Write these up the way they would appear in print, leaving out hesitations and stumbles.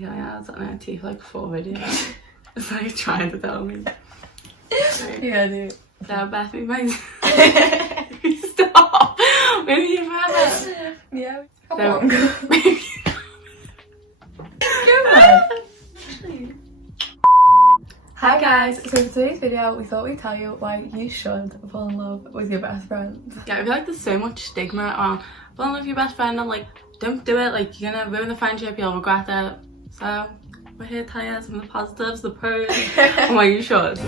Yeah, I had something in my teeth like 4 videos. It's like trying to tell me. Yeah, dude. So Beth, we might stop. Maybe you forever. Yeah. So, maybe. Hi guys, so for today's video we thought we'd tell you why you should fall in love with your best friend. yeah, I feel like there's so much stigma around fall in love with your best friend. I'm like, don't do it, like you're gonna ruin the friendship, you'll regret it. So we're here to tell you some of the positives, the pros, and why you should.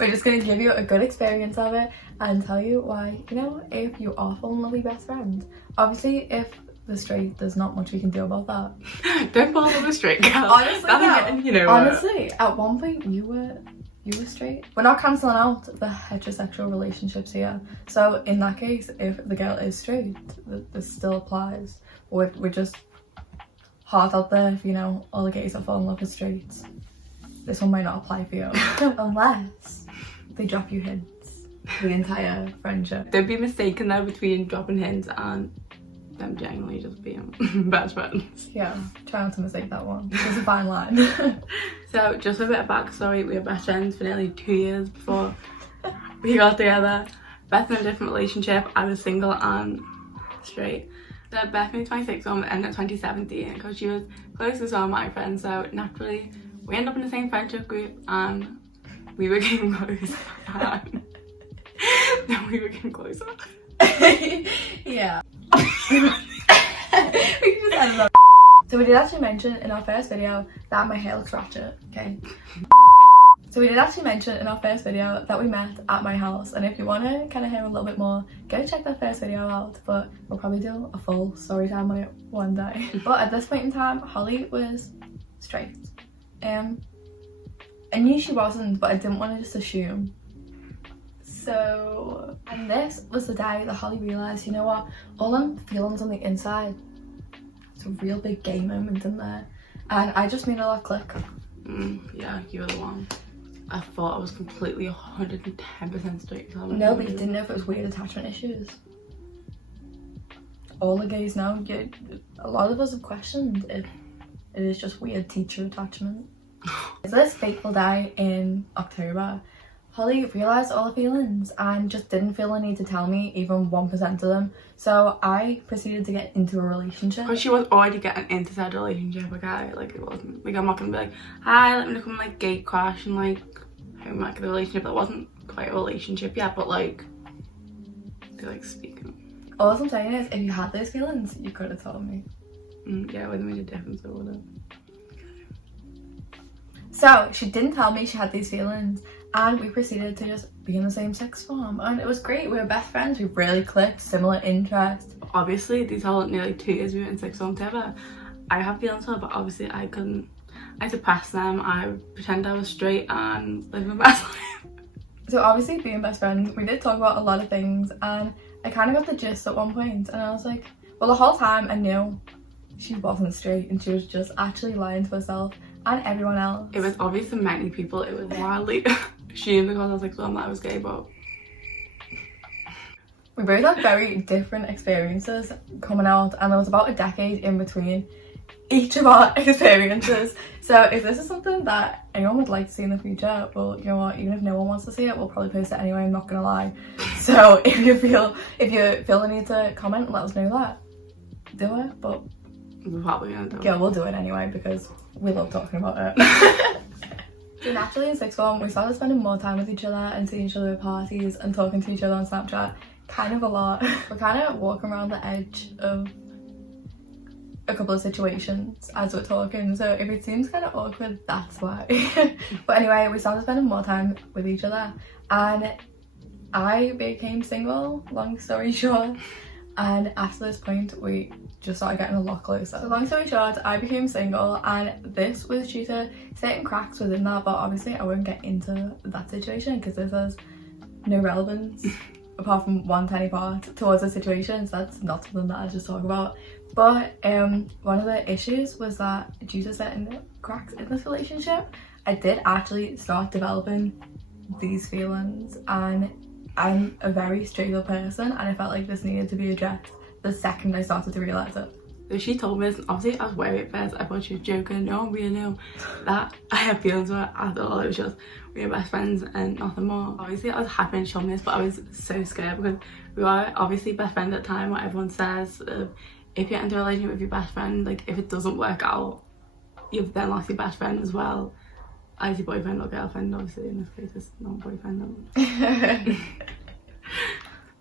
We're just going to give you a good experience of it and tell you why, you know, if you are falling in love with your best friend. Obviously, if they're straight, there's not much we can do about that. Don't fall in love with a straight girl. Honestly, no. You know honestly, at one point you were straight. We're not cancelling out the heterosexual relationships here. So in that case, if the girl is straight, this still applies. We're just hard out there if, you know, all the gays that fall in love with straights. This one might not apply for you. Unless they drop you hints the entire friendship. Don't be mistaken though between dropping hints and them genuinely just being best friends. Yeah, try not to mistake that one. It's a fine line. So just a bit of backstory, we were best friends for nearly 2 years before we got together. Beth in a different relationship, I was single and straight. So Beth moved 26 on the end of 2017 because she was close with some of my friends, so naturally we ended up in the same friendship group and we became close. And then we became closer. Yeah. We just ended up. So we did actually mention in our first video that my hair looks ratchet, okay? So we did actually mention in our first video that we met at my house, and if you want to kind of hear a little bit more, go check that first video out, but we'll probably do a full story time on it one day. But at this point in time, Holly was straight. I knew she wasn't, but I didn't want to just assume. So, and this was the day that Holly realised, you know what, all them feelings on the inside, it's a real big gay moment in there. And I just made a lot click. Yeah, you were the one. I thought I was completely 110% straight. No, but you didn't know if it was weird attachment issues. All the gays know. A lot of us have questioned if it is just weird teacher attachment. So this fateful day in October, Holly realised all her feelings and just didn't feel the need to tell me even 1% of them. So I proceeded to get into a relationship. Because she was already getting into said relationship, okay? Like it wasn't, like I'm not gonna be like, hi, let me come like gate crash and like home like the relationship. That wasn't quite a relationship yet, but like they're like speaking. All I'm saying is, if you had those feelings, you could have told me. Yeah, it would have made a difference, it would have. So she didn't tell me she had these feelings, and we proceeded to just be in the same sixth form, and it was great. We were best friends, we really clicked, similar interests. Obviously these whole nearly 2 years we were in sixth form together, I have feelings for her, but obviously I couldn't. I suppressed them. I pretended I was straight and lived my best life. So obviously being best friends, we did talk about a lot of things, and I kind of got the gist at one point, and I was like, well, the whole time I knew she wasn't straight and she was just actually lying to herself and everyone else. It was obvious to many people. It was wildly assumed because I was like, well, that I was gay, but we both had very different experiences coming out, and there was about a decade in between each of our experiences. So if this is something that anyone would like to see in the future, well, you know what, even if no one wants to see it, we'll probably post it anyway, I'm not gonna lie. So if you feel the need to comment, let us know that. Do it, but we're probably gonna do it. Yeah, we'll do it anyway because we love talking about it. So naturally in sixth form, we started spending more time with each other and seeing each other at parties and talking to each other on Snapchat kind of a lot. We're kind of walking around the edge of a couple of situations as we're talking, so if it seems kind of awkward, that's why. But anyway, we started spending more time with each other and I became single, long story short, and after this point we just started getting a lot closer. So long story short, I became single, and this was due to certain cracks within that, but obviously I won't get into that situation because this has no relevance apart from one tiny part towards the situation, so that's not something that I just talk about. But one of the issues was that due to certain cracks in this relationship, I did actually start developing these feelings, and I'm a very straight up person, and I felt like this needed to be addressed the second I started to realise it. So she told me this, obviously I was wary at first. I thought she was joking. No one really knew that I had feelings for her at all. It was just we were best friends and nothing more. Obviously I was happy and showing this, but I was so scared because we were obviously best friends at the time. What everyone says, if you're into a relationship with your best friend, like if it doesn't work out, you've then lost your best friend as well as your boyfriend or girlfriend. Obviously in this case it's not boyfriend.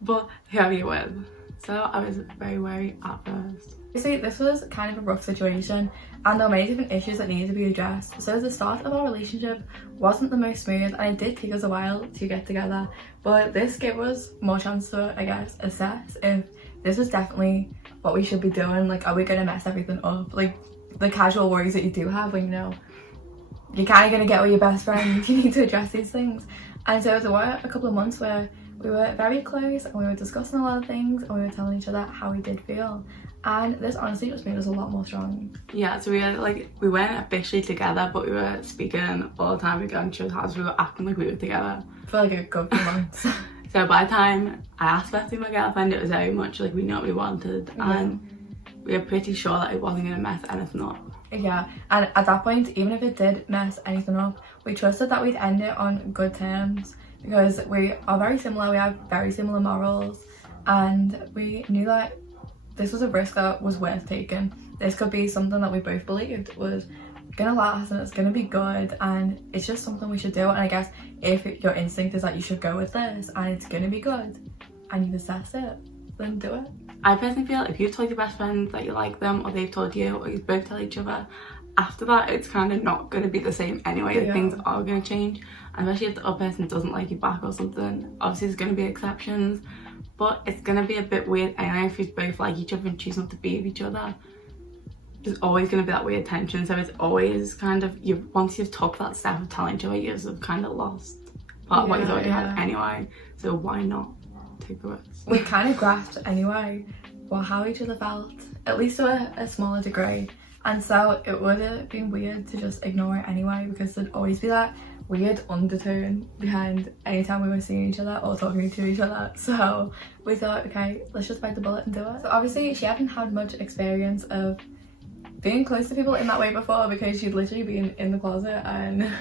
But who are you with? So I was very wary at first. See, this was kind of a rough situation, and there were many different issues that needed to be addressed. So the start of our relationship wasn't the most smooth, and it did take us a while to get together, but this gave us more chance to, I guess, assess if this was definitely what we should be doing. Like, are we going to mess everything up? Like, the casual worries that you do have when, you know, you're kind of going to get with your best friend, you need to address these things. And so there were a couple of months where we were very close and we were discussing a lot of things and we were telling each other how we did feel, and this honestly just made us a lot more strong. Yeah, so we weren't officially together, but we were speaking all the time. We got into each other's house, we were acting like we were together for like a good few months. So by the time I asked Beth to be my girlfriend, it was very much like we knew what we wanted, and we were pretty sure that it wasn't going to mess anything up. Yeah, and at that point, even if it did mess anything up, we trusted that we'd end it on good terms, because we are very similar, we have very similar morals, and we knew that this was a risk that was worth taking. This could be something that we both believed was gonna last and it's gonna be good, and it's just something we should do. And I guess if your instinct is that you should go with this and it's gonna be good and you've assessed it, then do it. I personally feel if you've told your best friend that you like them, or they've told you, or you both tell each other, after that it's kind of not going to be the same anyway. Things are going to change, and especially if the other person doesn't like you back or something. Obviously there's going to be exceptions, but it's going to be a bit weird anyway if you both like each other and choose not to be with each other. There's always going to be that weird tension, so it's always kind of, once you've took that step of telling each other, you've kind of lost part of what you've already had anyway, so why not take the risk? We kind of grasped anyway how each other felt, at least to a smaller degree, and so it would have been weird to just ignore it anyway, because there'd always be that weird undertone behind any time we were seeing each other or talking to each other. So we thought, okay, let's just bite the bullet and do it. So obviously she hadn't had much experience of being close to people in that way before, because she'd literally been in the closet and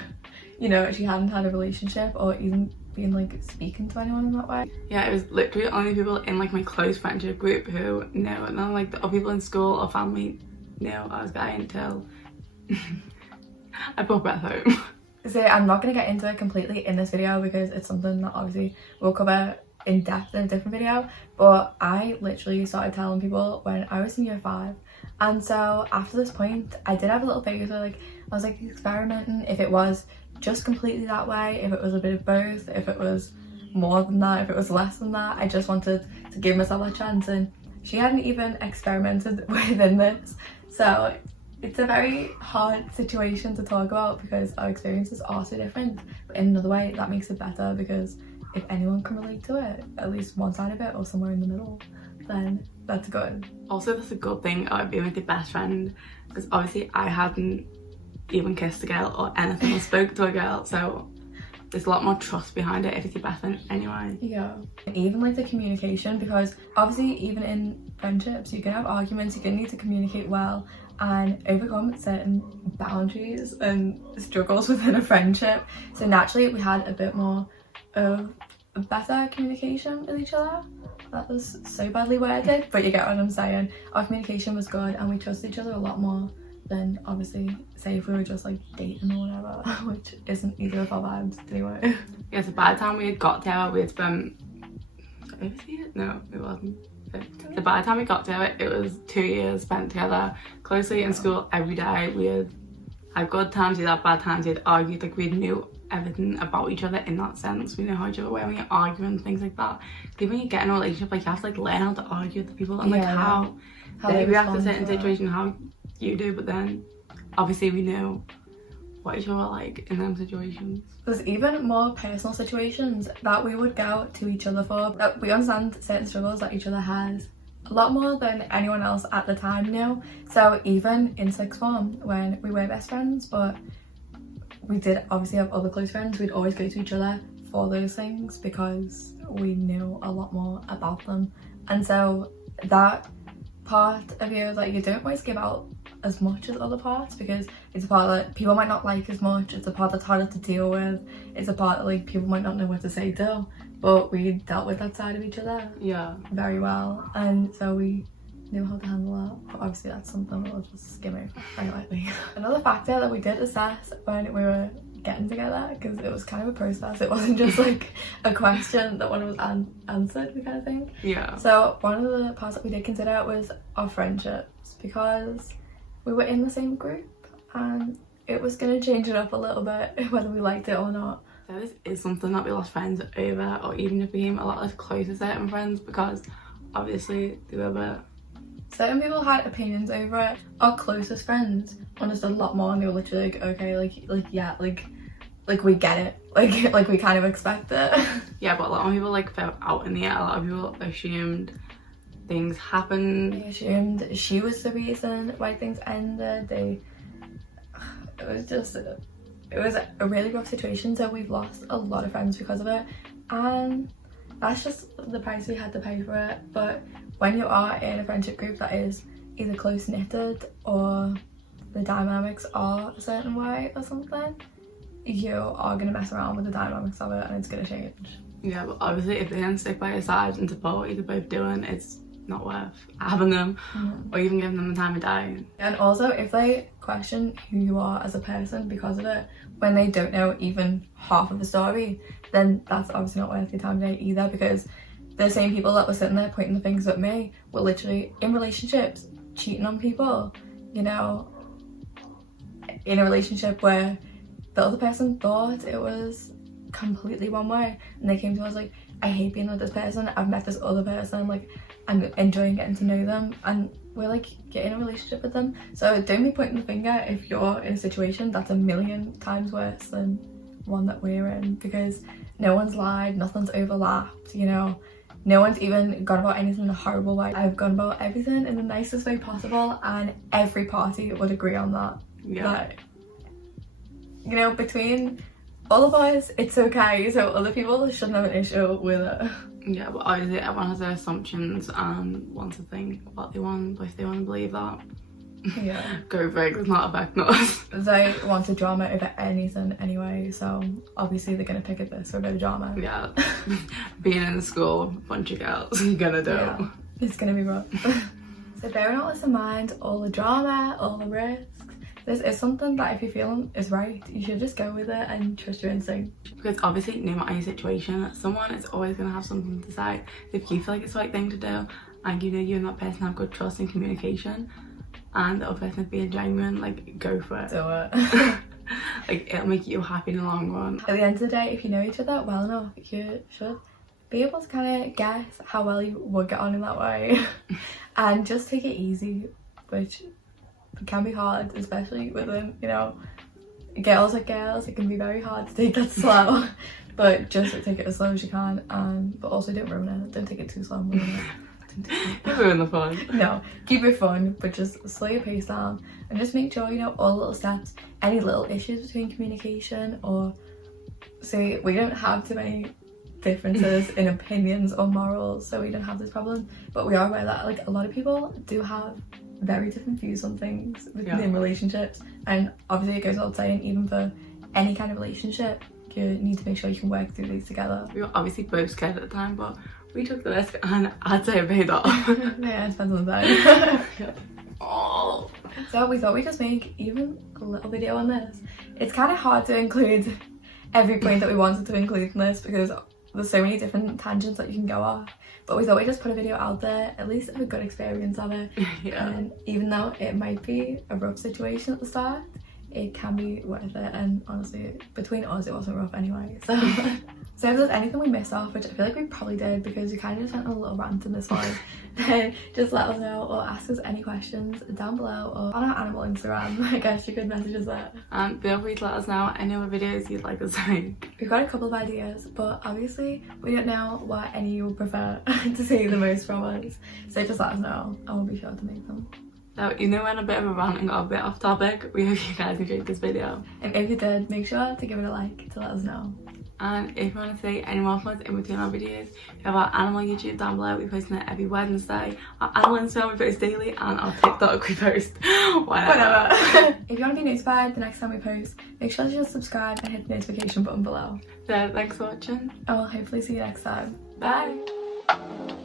you know, she hadn't had a relationship or even been like speaking to anyone in that way. Yeah, it was literally only people in like my close friendship group who knew, and then like the other people in school or family knew I was gay until I brought Beth home. So I'm not going to get into it completely in this video because it's something that obviously we'll cover in depth in a different video, but I literally started telling people when I was in year 5, and so after this point I did have a little phase where like I was like experimenting if it was just completely that way, if it was a bit of both, if it was more than that, if it was less than that. I just wanted to give myself a chance, and she hadn't even experimented within this, so it's a very hard situation to talk about because our experiences are so different, but in another way that makes it better, because if anyone can relate to it, at least one side of it or somewhere in the middle, then that's good. Also, that's a good thing about being with your best friend, because obviously I hadn't even kissed a girl or anything or spoke to a girl, so there's a lot more trust behind it if it's your best friend anyway. Yeah, even like the communication, because obviously even in friendships you can have arguments, you can need to communicate well and overcome certain boundaries and struggles within a friendship. So naturally we had a bit more of a better communication with each other. That was so badly worded, but you get what I'm saying. Our communication was good and we trusted each other a lot more than obviously say if we were just like dating or whatever, which isn't either of our vibes anyway. Yeah, so by the time we had got there, we had spent, no, it wasn't. So by the time we got there, it was 2 years spent together closely in school every day. We had good times, we had bad times, we had argued, like we knew everything about each other in that sense. We know how each other were when you're arguing, things like that. Even when you get in a relationship, like you have to like learn how to argue with the people and like how they react to certain situations, how you do, but then obviously we knew what each other were like in them situations. There's even more personal situations that we would go to each other for. We understand certain struggles that each other has a lot more than anyone else at the time knew. So even in sixth form, when we were best friends, but we did obviously have other close friends, we'd always go to each other for those things because we knew a lot more about them. And so that part of you that you don't always give out as much as other parts, because it's a part that people might not like as much, it's a part that's harder to deal with, it's a part that like people might not know what to say to, but we dealt with that side of each other very well, and so we knew how to handle that. But obviously that's something we'll just skim over very lightly. Another factor that we did assess when we were getting together, because it was kind of a process, it wasn't just like a question that when it was answered, we kind of think. So one of the parts that we did consider was our friendships, because we were in the same group and it was going to change it up a little bit whether we liked it or not. So this is something that we lost friends over, or even if we became a lot less close to certain friends, because obviously they were a bit... Certain people had opinions over it. Our closest friends understood a lot more, and they were literally like, okay, yeah, like we get it, like we kind of expect it. Yeah, but a lot of people like felt out in the air. A lot of people assumed things happened. They assumed she was the reason why things ended. It was a really rough situation, so we've lost a lot of friends because of it, and that's just the price we had to pay for it. But when you are in a friendship group that is either close-knitted or the dynamics are a certain way or something, you are going to mess around with the dynamics of it and it's going to change. Yeah, but obviously if they don't stick by your side and support what you're both doing, it's not worth having them or even giving them the time of day. And also if they question who you are as a person because of it, when they don't know even half of the story, then that's obviously not worth your time of day either, because the same people that were sitting there pointing the fingers at me were literally in relationships cheating on people, you know, in a relationship where the other person thought it was completely one way, and they came to us like, I hate being with this person, I've met this other person, like I'm enjoying getting to know them, and we're like, get in a relationship with them. So don't be pointing the finger if you're in a situation that's a million times worse than one that we're in, because no one's lied, nothing's overlapped, you know, no one's even gone about anything in a horrible way. I've gone about everything in the nicest way possible, and every party would agree on that. That, you know, between all of us, it's okay, so other people shouldn't have an issue with it. Yeah, but obviously everyone has their assumptions and wants to think what they want, but if they want to believe that, go for it, it's not affecting us. They want a drama over anything anyway, so obviously they're going to pick at this for a bit of drama. Yeah, being in school with a bunch of girls, you're going to do. Yeah, it's going to be rough. So bearing all this in mind, all the drama, all the risks, this is something that if you're feeling is right, you should just go with it and trust your instinct. Because obviously, no matter your situation, someone is always going to have something to say. If you feel like it's the right thing to do, and you know you and that person have good trust and communication, and the other person is being genuine, like, go for it. Do it. Like, it'll make you happy in the long run. At the end of the day, if you know each other well enough, you should be able to kind of guess how well you would get on in that way. And just take it easy, which can be hard, especially within, you know, girls like girls, it can be very hard to take that slow. But just take it as slow as you can, but also don't ruin it. Don't take it too slow and ruin it. Don't ruin the fun. No, keep it fun, but just slow your pace down and just make sure you know all the little steps, any little issues between communication, or see, we don't have too many differences in opinions or morals, so we don't have this problem, but we are aware that like a lot of people do have very different views on things within relationships, and obviously it goes without saying, even for any kind of relationship, you need to make sure you can work through these together. We were obviously both scared at the time, but we took the risk and I'd say it paid off. Yeah, it depends on the time. Oh. So we thought we'd just make even a little video on this. It's kind of hard to include every point that we wanted to include in this because there's so many different tangents that you can go off, but we thought we'd just put a video out there, at least have a good experience of it. And even though it might be a rough situation at the start, it can be worth it, and honestly between us it wasn't rough anyway. So if there's anything we missed off, which I feel like we probably did because we kind of just went on a little rant in this one, then just let us know or ask us any questions down below or on our animal Instagram. I guess you could message us there. And feel free to let us know any other videos you'd like us to make. We've got a couple of ideas, but obviously we don't know what any you would prefer to see the most from us, so just let us know and we'll be sure to make them. So, you know, when a bit of a rant and got a bit off topic, we hope you guys enjoyed this video. And if you did, make sure to give it a like to let us know. And if you want to see any more from us in between our videos, we have our animal YouTube down below. We post it every Wednesday. Our animal Instagram we post daily, and our TikTok we post whenever. If you want to be notified the next time we post, make sure to subscribe and hit the notification button below. So thanks for watching. I will hopefully see you next time. Bye.